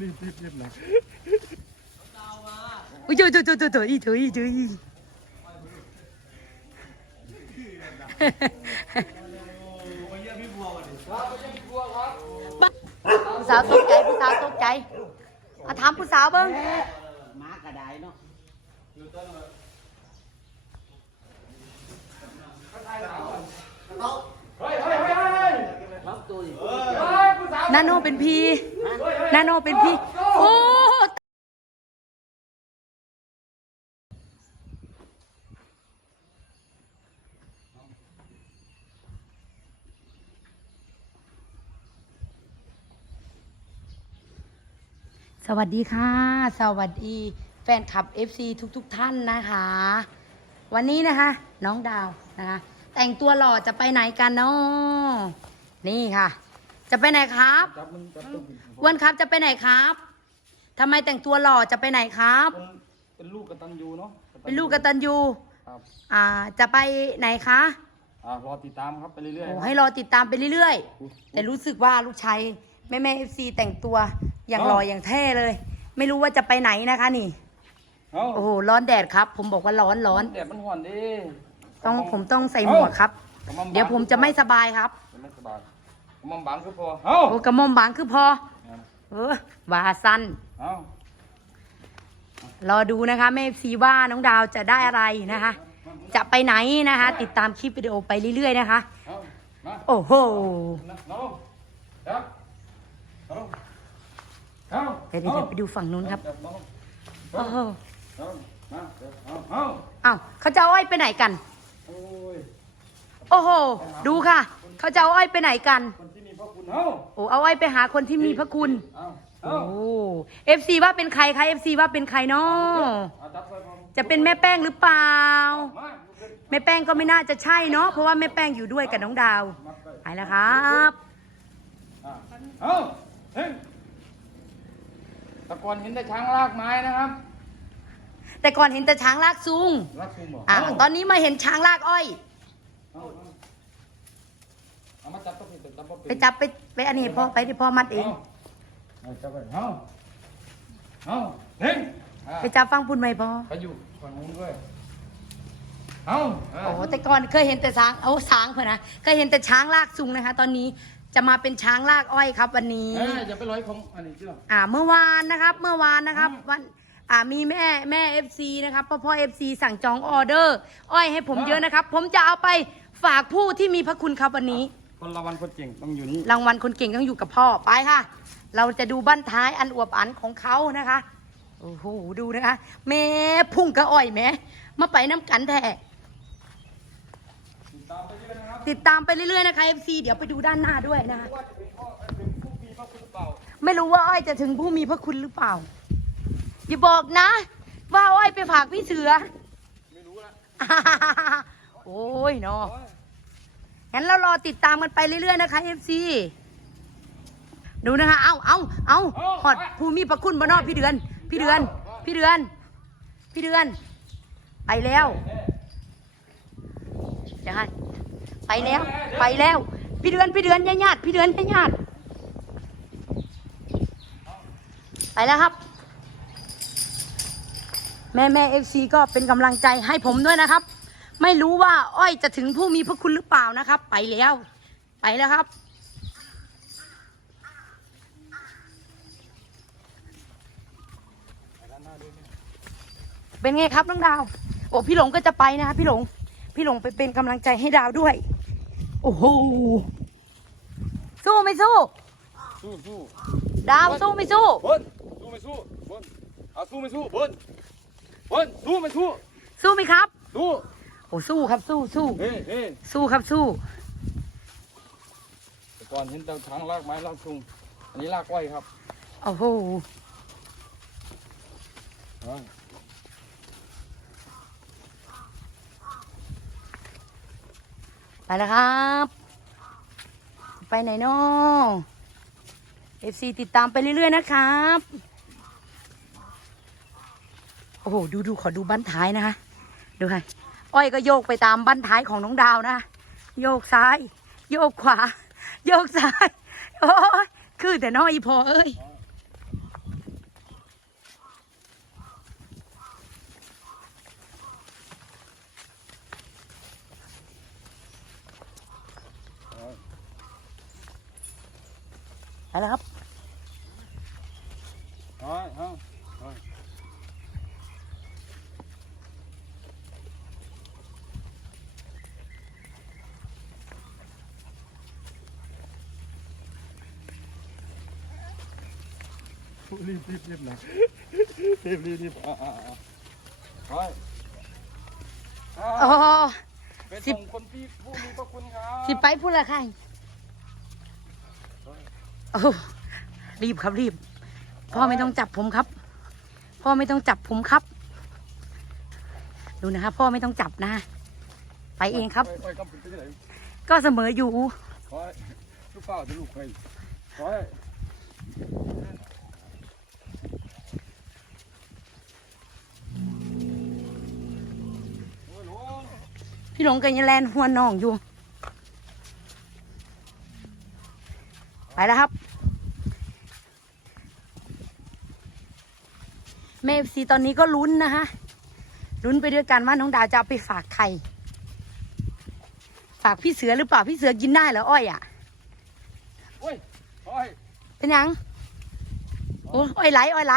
รีบรีบรีบนะอุ้ยเจอเจอเจอเจอเจออีเจออีเจออีผู้สาวตกใจผู้สาวตกใจอาถามผู้สาวเบิ้งม้ากระไดเนาะรับตัวดิ นาโนเป็นพีนาโนเป็นพีโอ้สวัสดีค่ะ สวัสดีแฟนคลับ FC ทุกๆทท่านนะคะ วันนี้นะคะ น้องดาวนะคะ แต่งตัวหล่อจะไปไหนกันเนาะ นี่ค่ะ จะไปไหนครับจับมึงจับตัวมึงอ้วนครับจะไปไหนครับทำไมแต่งตัวหล่อจะไปไหนครับ เป็นเป็นลูกกตัญญูเนาะเป็นลูกกตัญญูครับอ่า จะไปไหนคะอ่ารอติดตามครับไปเรื่อยโอ้ๆให้รอติดตามไปเรื่อยๆ แต่รู้สึกว่าลูกชายแม่แม่เอฟซีแต่งตัวอย่างหล่ออย่างเท่เลย ไม่รู้ว่าจะไปไหนนะคะนี่เอ้าโอ้โหร้อนแดดครับ ผมบอกว่าร้อนร้อนแดดมันห่อนดิต้องผมต้องใส่หมวกครับ เดี๋ยวผมจะไม่สบายครับจะไม่สบายกระห มอมบังคือพอเอ้าโอ้กระหมอมบางคือพอ เออวาซันเอ้ารอดูนะคะแม่ซีว่าน้องดาวจะได้อะไรนะคะ จะไปไหนนะคะ ติดตามคลิปวิดีโอไปเรื่อยๆนะคะ เอ้ามาโอ้โหนะน้องจับเอาเอาเดี๋ยวเดี๋ยวไปดูฝั่งนู้นครับจับน้องโอ้โหเอามาเดี๋ยวเอาเอาเอ้าเขาจะเอาอ้อยไปไหนกัน โอ้ยโอ้โห ดูค่ะ เขาจะเอาอ้อยไปไหนกันคนที่มีพระ คุณเอ้าโอ้เอาอ้อยไปหาคนที่มีพระคุณ เอาโอ้เอา FC ว่าเป็นใครคะ FC ว่าเป็นใครเนาะเอาจับใส่พอจะเป็นแม่แป้งหรือเปล่า มาลุกขึ้นแม่แป้งก็ไม่น่าจะใช่เนาะเพราะว่าแม่แป้งอยู่ด้วยกับน้องดาวมัดไปไปแล้วครับ อะเอาเฮ้ยแตะกอนเห็นแต่ช้างลากไม้นะครับแต่ก่อนเห็นแต่ช้างลากซุงลากซุ่มเหรออ่าเาตอนนี้มาเห็นช้างลากอ้อย เอาเอาเอามาจับตัวผิดจับตัวผิดไปจับไป ไปอันนี้พ่อไปที่พ่อมัดเองเอาจับไปเอาเอาเฮ้ยอะไปจับฟังพุ่นไหมพ่อไปอยู่ฝั่งนู้นด้วยเอาเโอ้แต่ก่อนเคยเห็นแต่ช้างโอ้ช้างเพื่อนนะเคยเห็นแต่ช้างลากซุงนะคะ ตอนนี้จะมาเป็นช้างลากอ้อยครับ วันนี้ เอ้ยอย่าไปร้อยของอันนี้เจ้าอ่าเมื่อวานนะครับเมื่อวานนะครับอืมวันอ่ามีแม่แม่เอฟซีนะครับพ่อพ่อเอฟซีสั่งจองออเดอร์ อ้อยให้ผมอ่าเยอะนะครับ ผมจะเอาไปฝากผู้ที่มีพระคุณครับวันนี้ คนละวันคนเก่งต้องอยู่นี่รางวัลคนเก่งต้องอยู่กับพ่อไปค่ะ เราจะดูบั้นท้ายอันอวบอันของเขานะคะโอ้โหดูนะคะแม่พุ่งกระอ้อยแม่มาไปน้ำกันแท้ตามไปเรื่อยนะครับติดตามไปเรื่อยๆนะคะ FC เดี๋ยวไปดูด้านหน้าด้วยนะคะว่าจะเป็นพ่อเป็นผู้มีพระคุณเปล่าไม่รู้ว่าอ้อยจะถึงผู้มีพระคุณหรือเปล่าอย่าบอกนะ ว่าอ้อยไปฝากพี่เสือ ไม่รู้ละ โอ้ยเนาะ งั้นเรารอติดตามกันไปเรื่อยๆนะคะ FC ดูนะคะ เอาเอาเอาหอดภูมิพระคุณบนอกพี่เดือน พี่เดือน พี่เดือน พี่เดือน ไปแล้ว เดี๋ยวให้ไปแล้ว ไปแล้ว พี่เดือน พี่เดือนญาติพี่เดือนญาติไปแล้วครับ แม่แม่เอฟซีก็เป็นกำลังใจให้ผมด้วยนะครับ ไม่รู้ว่า อ้อยจะถึงผู้มีพระคุณหรือเปล่านะครับ ไปแล้ว ไปแล้วครับ เป็นไงครับน้องดาว โอ้พี่หลงก็จะไปนะครับพี่หลง พี่หลงไปเป็นกำลังใจให้ดาวด้วย โอ้โหสู้ไม่สู้สู้สู้ดาวสู้ไม่สู้บนสู้ไม่สู้บนเอาสู้ไม่สู้บนบนสู้ไม่สู้สู้ไหมครับสู้โอ้สู้ครับสู้สู้เฮ้เฮ้สู้ครับสู้ แต่ก่อนเห็นแต่ช้างลากไม้ลากซุงอันนี้ลากไว้ครับโอ้โหเอาไปแล้วครับ ไปไหนเนาะ FC ติดตามไปเรื่อยๆนะครับ โอ้โห ดูดูขอดูบั้นท้ายนะคะ ดูค่ะ อ้อยก็โยกไปตามบั้นท้ายของน้องดาวนะ โยกซ้าย โยกขวา โยกซ้าย โอ้ยคือแต่น้อยพอเอ้ยอะไรครับ รีบรีบรีบนะรีบรีบรีบอ่าอ่าอ่าเฮ้ยอ่าโอ้ไปสิบ ส่งคนพี่ผู้มีพระคุณครับสิไปพูดละใครโอ้รีบครับรีบ พ่อไม่ต้องจับผมครับ พ่อไม่ต้องจับผมครับ ดูนะครับ พ่อไม่ต้องจับนะ ไปเองครับ ไปไปครับไปที่ไหนก็เสมออยู่ขอให้ลูกเป้าจะลูกใครขอให้โอ้ยหลวง พี่หลงกับยายแลนหัวน้องอยู่ ไปแล้วครับแม่ซีตอนนี้ก็ลุ้นนะคะลุ้นไปด้วยกันว่าน้องดาวจะเอาไปฝากใคร ฝากพี่เสือหรือเปล่าพี่เสือกินได้เหรออ้อยอะโอ้ยโอ้ยเป็นยังโอ้ยอ้อยไหลอ้อยไหล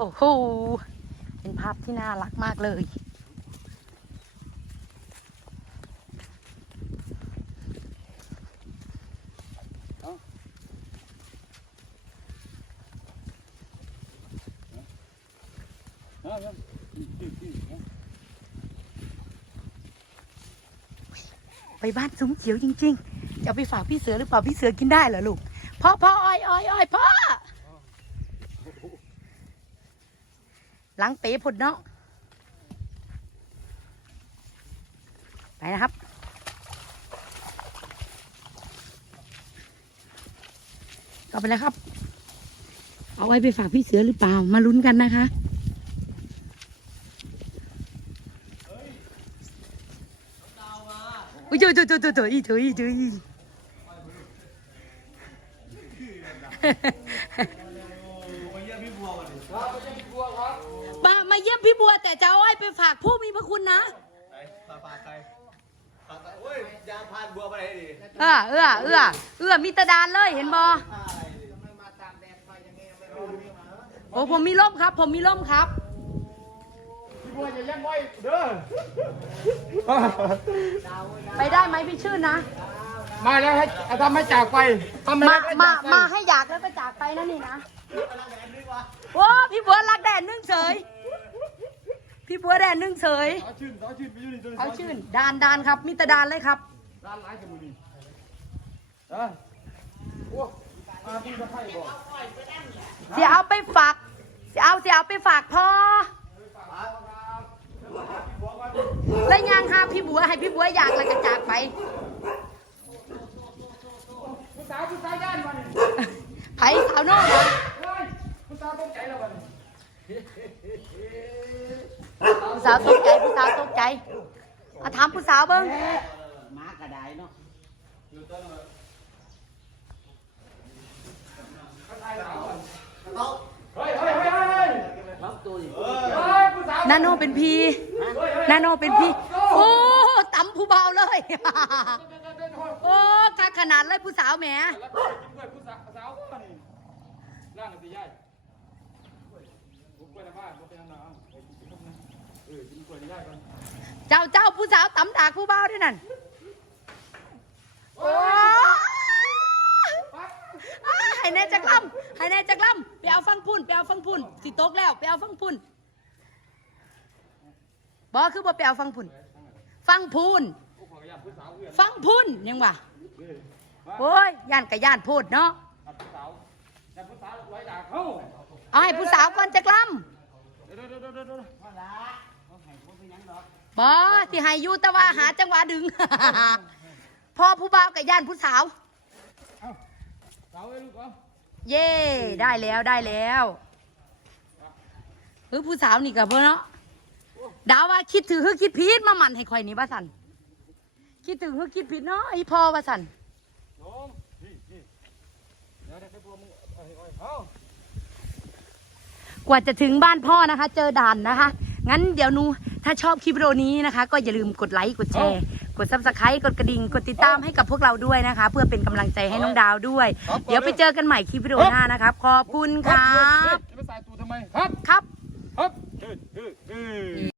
โอ้โห เป็นภาพที่น่ารักมากเลย ไปบ้านซุ้มเขียวจริง ๆ จะไปฝากพี่เสือหรือเปล่าพี่เสือกินได้เหรอลูกพ่อพ่ออ้อยอ้อยอ้อยพ่อ หลังเป๋ผดเนาะไปนะครับกลับไปแล้วครับ เอาไว้ไปฝากพี่เสือหรือเปล่า มาลุ้นกันนะคะอุ้ยเจอเจอเจอเจอเจออีเจออีเจออี มามาเยี่ยมพี่บัวแต่จะเอาอ้อยไปฝากผู้มีพระคุณนะไหนมาฝากใครฝากใครโอ้ยยางพานบัวไปไหนดิเออเออเออเออมีแตะดานเลยเห็นบอโอ้ผมมีร่มครับ ผมมีร่มครับ พี่บัวจะยังไว้เด้อไปได้ไหมพี่ชื่นนะ มาแล้วให้ทำให้จากไปทำให้มาให้มา จากไป มาให้อยากแล้วก็จากไปนะนี่นะ โอ้พี่บัวรักแดดนึ่งเฉย พี่บัวแดดนึ่งเฉย เอาชื่นเอาชื่นไปอยู่นี่ตัวเอาชื่นดานดานครับ มีแตะดานเลยครับ ร้านร้ายกับมือนี่เออโอ้อาพี่จะให้บอกเสียเอาไปฝาก เสียเอาเสียเอาไปฝากพ่อ แล้วยังค่ะพี่บัวให้พี่บัวอยากแล้วก็จากไป ผู้สาวผู้สาวย่านมาเนี่ยไผ่สาวโน่เหรอ เฮ้ยผู้สาวตกใจแล้ววันนี้ ผู้สาวตกใจผู้สาวตกใจมาถามผู้สาวเบิ้งเออหมากระไดเนาะเฮ้ยเฮ้ยเฮ้ยเฮ้ยล็อกตัวดิเฮ้ยผู้สาวนาโนเป็นพีนาโนเป็นพีโอ้ตำผู้เบาเลยโอ้กาขนาดเลยผู้สาวแหมแล้วก็กินกล้วยผู้สาวสาวก็นี่ร่างกันสิยายผมกล้วยในบ้านผมไปทำนาเอาไปกินข้าวนะ เออกินกล้วยในได้ก่อนเจ้าเจ้าผู้สาวตำดากผู้เบาด้วยนั่นโอ้อ้าให้แน่จักล่ำให้แน่จักล่ำไปเอาฟังพุ่นไปเอาฟังพุ่นสิตกแล้วไปเอาฟังพุ่นบอคือบ่ไปเอาฟังพุ่นฟังพุ่นโอ้ขออนุญาตผู้สาวเพื่อนฟังพุ่นยังวะเออมาโอ้ยย่านกับย่านโพดเนาะครับผู้สาวแต่ผู้สาวไว้ด่าเขาเอาให้ผู้สาวก่อนจักล่เดี๋ ยวเดี๋ยวเดี๋ยวเดี๋ยวเดี๋ยวว่าละเขาให้ผมเป็นหยังดอกำบอที่ให้อยู่แต่ว่าหาจังหวะดึงพอผู้บ่าวกับย่านผู้สาว เอาสาวไว้ลูกเอาเย่ได้แล้วได้แล้วเฮ้ยผู้สาวนี่กับเพื่อนเนาะดาวว่าคิดถึงคือคิดผิดมาหมันให้ข่อยนี่ว่าสันคิดถึงคือคิดผิดเนาะไอพอว่าสันโยมนี่นี่เดี๋ยวเดี๋ยวให้พวกมึงเอาให้เอากว่าจะถึงบ้านพ่อนะคะ เจอด่านนะคะ งั้นเดี๋ยวหนูท ถ้าชอบคลิปวิดีโอนี้นะคะ ก็อย่าลืมกดไลค์กดแชร์กดซับสไครต์กดกระดิ่งกดติดตามให้กับพวกเราด้วยนะคะ เพื่อเป็นกำลังใจให้น้องดาวด้วยเดี๋ยวไปเจอกันใหม่คลิปวิดีโอหน้านะครับขอบคุณครับ จะไปสายตูทำไม ครับ ครับ ครับเออเออเออ